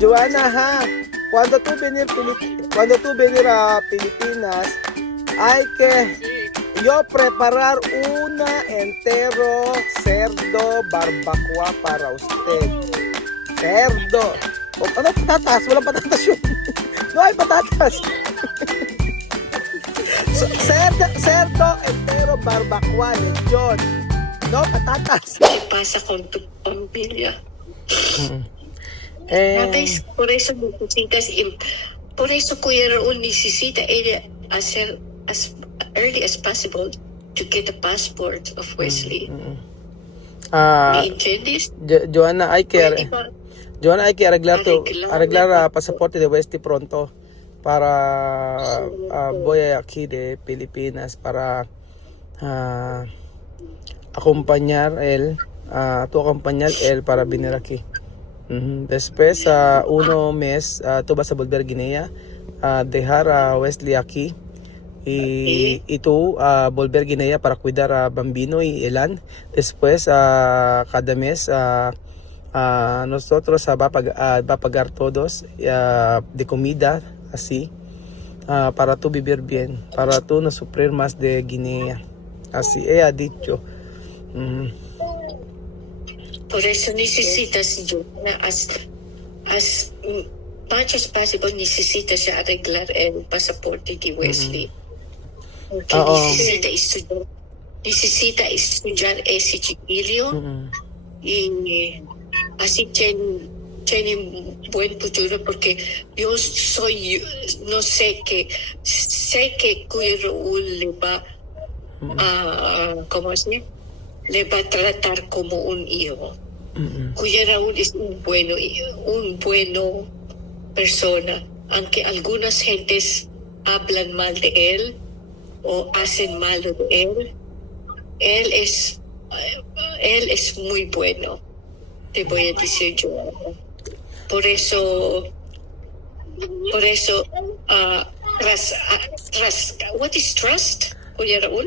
Joanna, ha, cuando tú venir a Filipinas, hay que yo preparar una entero cerdo barbacoa para usted. Cerdo. O, ano patatas? Walang patatas yun. No hay patatas. Cerdo entero barbacoa, lechon. No patatas. ¿Qué pasa con tu familia? ¿Sabes? Por eso necesitas, por eso Kuya Raúl necesita ella hacer as early as possible to get a passport of Wesley. ¿Me entiendes? Joanna, hay que arreglar pasaporte de Westy pronto para voy aquí de Pilipinas para acompañar él para venir aquí. Después, uno mes, tú vas a volver a Guinea, dejar a Wesley aquí y tú volver a Guinea para cuidar a Bambino y Elan. Después, cada mes, nosotros va a pagar todos de comida, así, para tú vivir bien, para tú no sufrir más de Guinea. Así ella ha dicho. Por eso necesitas, as much as possible, necesitas siya arreglar el pasaporte de Wesley. Porque necesita estudiar ese chiquillo y así tiene buen futuro, porque yo no sé que Kuya Raúl le va ¿cómo así? Le va a tratar como un hijo. Kuya Raúl es un bueno persona, aunque algunas gentes hablan mal de él o hacen mal de él. Él es muy bueno, te voy a decir yo. Por eso, what is trust, Kuya Raúl?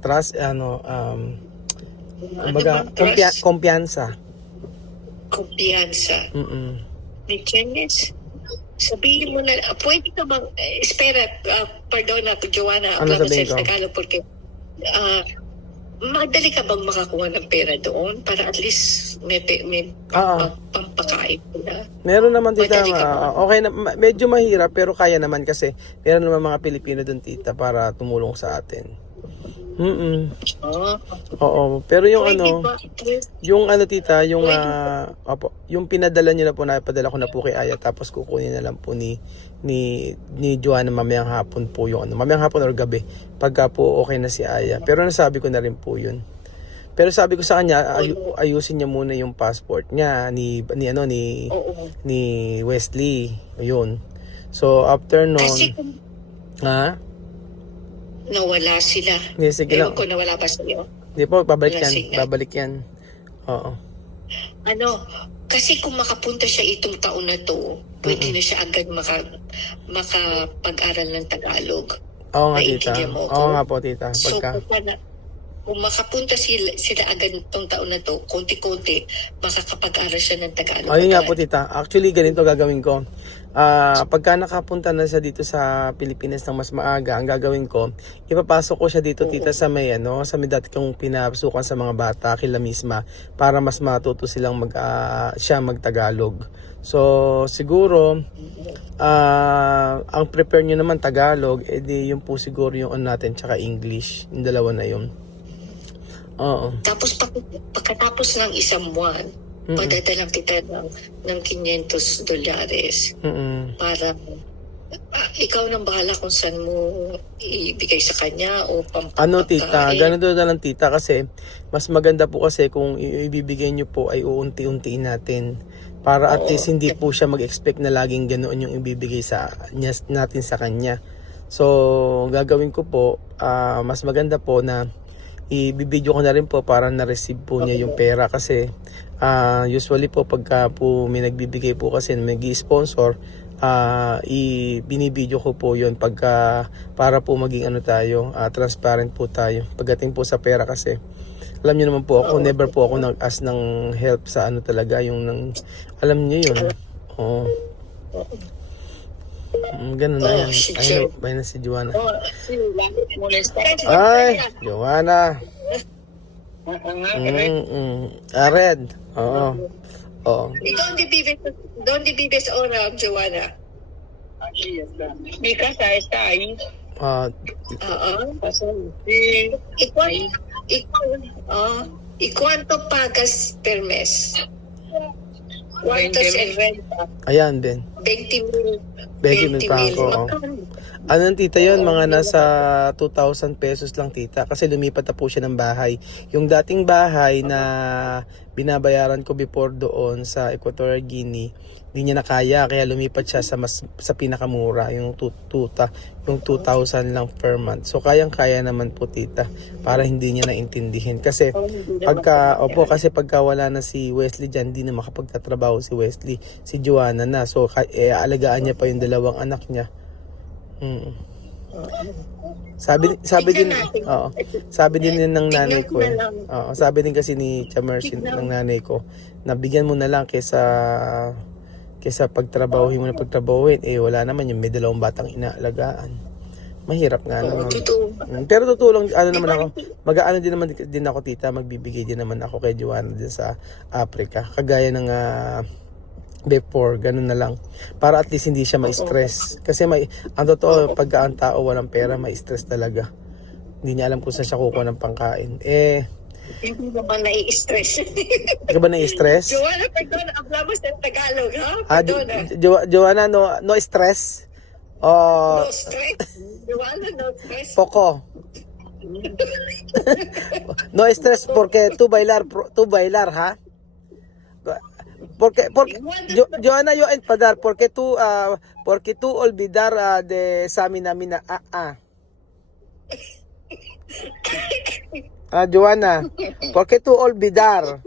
Trust, kumbaga, Kumpiyansa. ¿Me entiendes? Sabihin mo na, pwede ka bang, espera, pardon ako, Joanna, hablamos sa Tagalog, porque madali ka bang makakuha ng pera doon para at least may pampakain ko na? Meron naman, tita. Okay na, medyo mahirap pero kaya naman kasi meron naman mga Pilipino doon, tita, para tumulong sa atin. Oo, pero yung tita, yung pinadala niyo na po, napadala ko na po kay Aya, tapos kukunin na lang po ni Joanna mamayang hapon po yung mamayang hapon or gabi, pagka po okay na si Aya. Pero nasabi ko na rin po yun. Pero sabi ko sa kanya, ayusin niya muna yung passport niya ni Wesley. Ayun. So after noon, nawala sila. Sige lang. Ewan ko, nawala ba sa'yo? Hindi po, babalik yan. Oo. Kasi kung makapunta siya itong taon na to, pwede na siya agad makapag-aral ng Tagalog. Oo nga, tita. Oo nga po, tita. So, kung makapunta sila agad itong taon na to, konti-konti, makakapag-aral siya ng Tagalog. Ayun nga po, tita. Actually, ganito gagawin ko. Pagka nakapunta na siya dito sa Pilipinas ng mas maaga, ang gagawin ko, ipapasok ko siya dito, tita, sa may dati kong pinapasukan sa mga bata, kila misma, para mas matuto silang mag-Tagalog. So, siguro, ang prepare nyo naman Tagalog, edi yun po siguro yung natin, tsaka English, yung dalawa na yun. Oo. Tapos, pagkatapos ng isang buwan, padadalang kita ng $500 para ikaw nang bahala kung saan mo ibigay sa kanya o pampakain. Tita, ganito na lang, tita, kasi mas maganda po kasi kung ibibigay nyo po ay uunti-untiin natin para at least hindi po siya mag-expect na laging ganoon yung ibibigay natin sa kanya. So gagawin ko po, mas maganda po na i-video ko na rin po para na-receive po niya yung pera, kasi usually po pagka po may nagbibigay po kasi nag-sponsor, binibideo ko po yun para po maging tayo, transparent po tayo pagdating po sa pera, kasi Alam niyo naman po ako, never po ako nag-ask ng help sa ano talaga, yung nang, alam niyo yun. Oo. Ganun na yan. si Ayun, ayun na si Joanna. Molesta. Ay, Joanna. Red. Oo. Oo. ¿Dónde vives ahora, Joanna? Mi casa está ahí. Ah, Sí. ¿Y cuánto pagas per mes? ¿Cuánto es el renta? ayan, Ben. 20,000. 20,000 pa ako. Oo. Ano tita yun? Mga nasa 2,000 pesos lang tita. Kasi lumipat na po siya ng bahay. Yung dating bahay na binabayaran ko before doon sa Equatorial Guinea, hindi niya na kaya. Kaya lumipat siya sa pinakamura. Yung 2,000 lang per month. So kayang-kaya naman po tita. Para hindi niya naintindihin. Kasi pagka wala na si Wesley dyan, hindi na makapagtatrabaho si Wesley. Si Joanna na. So alagaan niya pa yung dalawang anak niya. Sabi din ng nanay ko sabi din kasi ni Chamercy ng nanay ko na bigyan mo na lang kaysa pagtrabahuhin mo na pagtrabahuhin wala naman yung may dalawang batang inaalagaan. Mahirap nga naman. Pero tutulong naman ako. Mag-aano din ako tita, magbibigay din naman ako kay Joanna din sa Africa. Kagaya ng before, ganun na lang. Para at least hindi siya ma-stress. Kasi ang totoo, pagka ang tao walang pera, ma-stress talaga. Hindi niya alam kung saan siya kukuha ng pangkain. Hindi naman nai-stress. Hindi ka ba na-stress? Joanna, perdón, hablamos en Tagalog, ha? Perdona. Joanna, no stress? No stress. Joanna, no stress. Poco. No stress porque tú bailar, ha? Porque Joanna, yo enfadar porque tú olvidar de Samina Joanna, porque tú olvidar.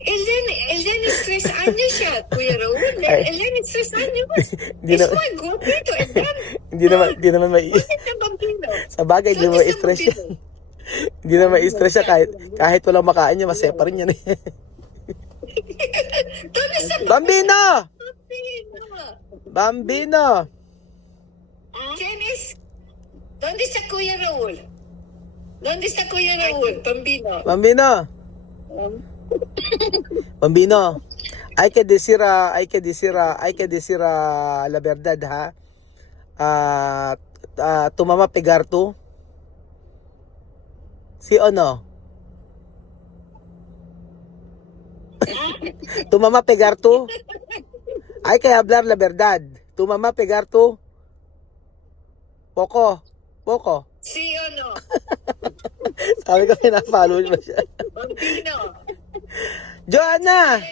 Elian stress años siya, Kuya Raul. Elian stress años. Hindi Es na- muy gordito, Elian. Hindi naman may Bakit ang bambino? sa bagay, hindi naman stress siya. Hindi naman stress siya kahit walang makain niya, masepa rin yan. ¿Dónde está Bambino! Bambino? Bambino! ¿Quién es? ¿Dónde está Kuya Raul? ¿Dónde está Kuya Raul? Bambino. Bambino! Bambino, hay que decir la verdad, ha? Tu mamá pegar tú? ¿Sí o no? ¿Tu mamá pegar tú? Hay que hablar la verdad. ¿Tu mamá pegar tú? Poco. ¿Sí o no? Sabi ko, pinapalo mo siya. Bambino. Joanna!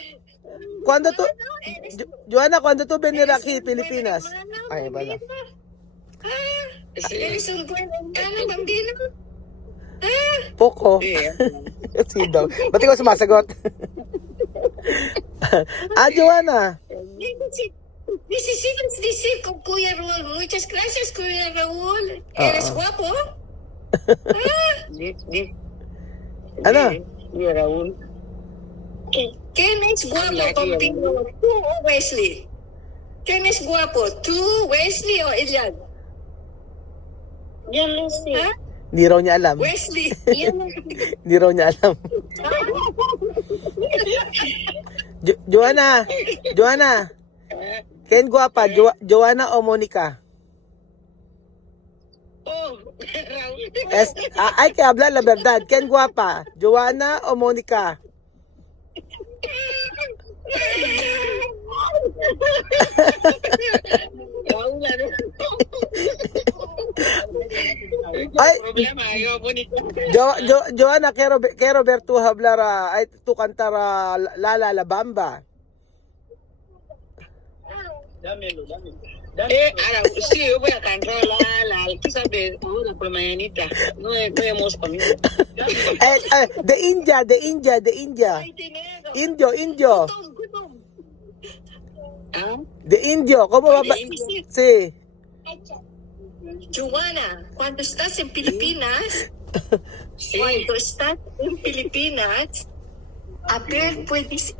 ¿Cuándo tú venir aquí, Pilipinas? Ay, wala. Eres un buen hermano, Bambino. Poco. Si daw. Ba't ikaw sumasagot? Joanna. Necesitas decir con Kuya Raúl. Muchas gracias, Kuya Raúl. ¿Eres guapo? Ano? Kuya Raul. ¿Quién es guapo, Bambino? ¿Tú o Wesley? ¿Quién es guapo? ¿Tú, Wesley o Elian? Yo no sé. ¿Ah? Hindi raw niya alam. Wesley. Hindi raw niya alam. Joanna. ¿Quién guapa? Joanna o Monica? Oh, Raúl. Hay que hablar la verdad. ¿Quién guapa? Joanna o Monica? Raúl, ano? Ay, Problema, ayaw bonito. Joanna, quiero ver tu hablar, tu cantar La La Bamba. Dámelo. Ahora, sí, yo voy a cantar tú sabes, ahora por mañanita. No hemos comido. The India. Ay, dinero. Indio. Gutom. ¿Ah? The Indio. ¿Cómo va? Sí. Joanna, cuando estás en Pilipinas, Cuando estás en Filipinas, a ver, puedes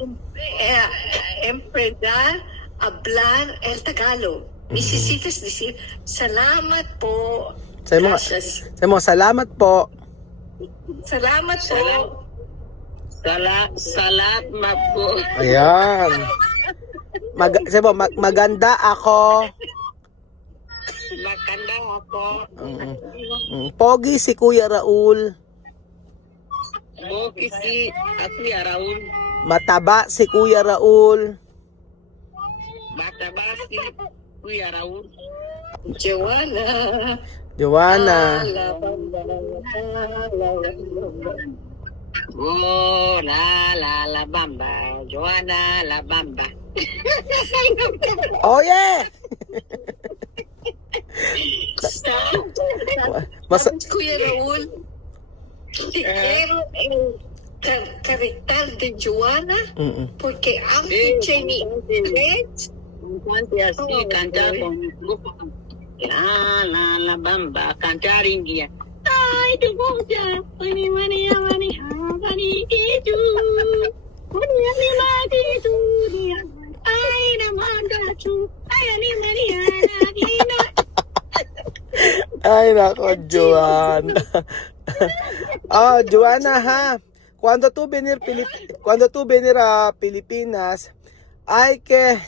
empezar a hablar el Tagalog. Necesitas decir, salamat po. Sabi mo, Gracias. sabi mo, salamat po. Salamat po. Salat mapo. Ayan. Sabi mo, maganda ako. Maganda ako. Pogi si Kuya Raul. Boki si Kuya Raul. Mataba si Kuya Raul. Mataba si Kuya Raul. Joanna. Joanna. Oh, la bamba. Joanna la bamba. Oh yeah! Mas, Kuya Raúl, te quiero el carácter de Joanna porque aunque Jenny es Cante así, cantar con mi grupo. La bamba, cantar india. Ay, tu boca, mani mani mani mani itu. Mani mani mani itu dia. Ay, namanga tu. Ay, ani mani ani na. ay nako, Joanna. Oh, Joanna ha. Cuando tú venir a Pilipinas, hay que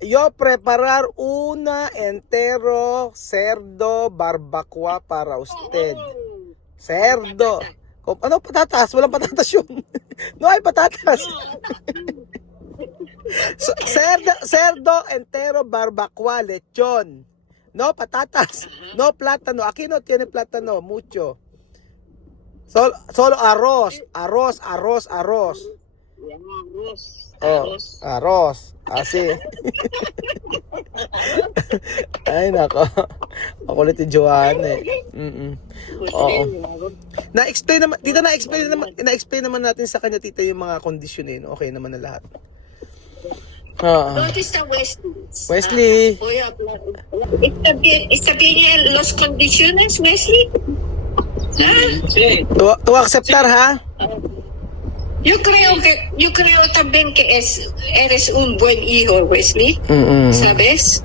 yo preparar una entero cerdo barbacoa para usted. Cerdo. Ano patatas? Walang patatas yun. No hay patatas. Cerdo entero barbacoa, lechon. No patatas. No plátano. Aquí no tiene plátano, mucho. Solo arroz. Oh, arroz. Así. Ay, nako. Makulit si Joanna eh. Oo. Na-explain naman natin sa kanya, tita, yung mga kondisyon eh. No? Okay naman na lahat. ¿Dónde está Wesley? Wesley. Voy a hablar. ¿Está bien las condiciones, Wesley? Sí. Tu aceptar, ha? Yo creo también que eres un buen hijo, Wesley. ¿Sabes?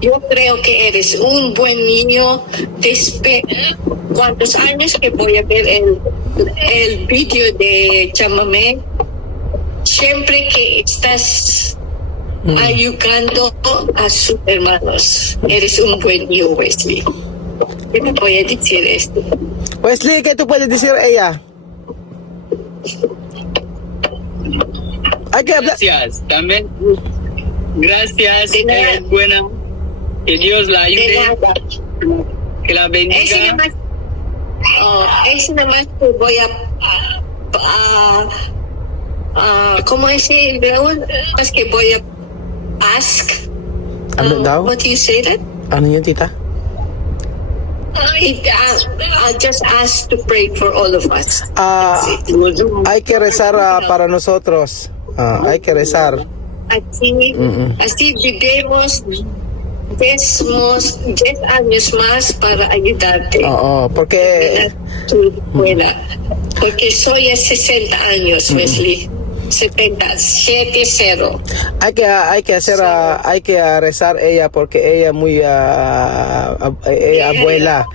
Yo creo que eres un buen niño. ¿Cuántos años que voy a ver el vídeo de Chamamé? Siempre que estás ayudando a sus hermanos, eres un buen hijo, Wesley. ¿Qué te voy a decir esto? Wesley, ¿qué tú puedes decir a ella? Hay que hablar. Gracias, también. Gracias, De nada. es buena. Que Dios la De ayude, nada. que la bendiga. Ese nada más te voy a ¿cómo dice Raúl? Es que voy a ask. Ano daw? What do you say that? Ano yun, tita? I'll just ask to pray for all of us. Hay que rezar para nosotros. Hay que rezar. Así vivimos 10 años más para ayudarte. Oo, porque Tu escuela. Porque soy a 60 años, Wesley. 70. hay que rezar ella, porque ella muy abuela,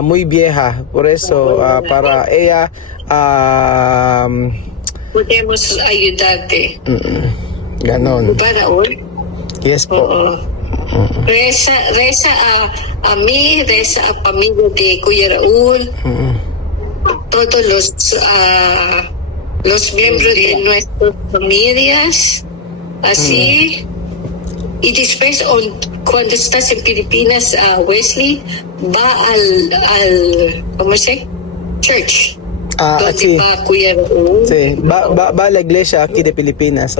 muy vieja, por eso para ella Podemos ayudarte. ganon. Para hoy. Yes po. Reza a mí, reza a familia de Kuya Raúl, todos los miembros de nuestras familias, así. Y después, cuando estás en Filipinas, Wesley, va al ¿cómo se dice? Church. Donde Sí. va Kuya Raúl. Sí, va a la iglesia aquí de Pilipinas.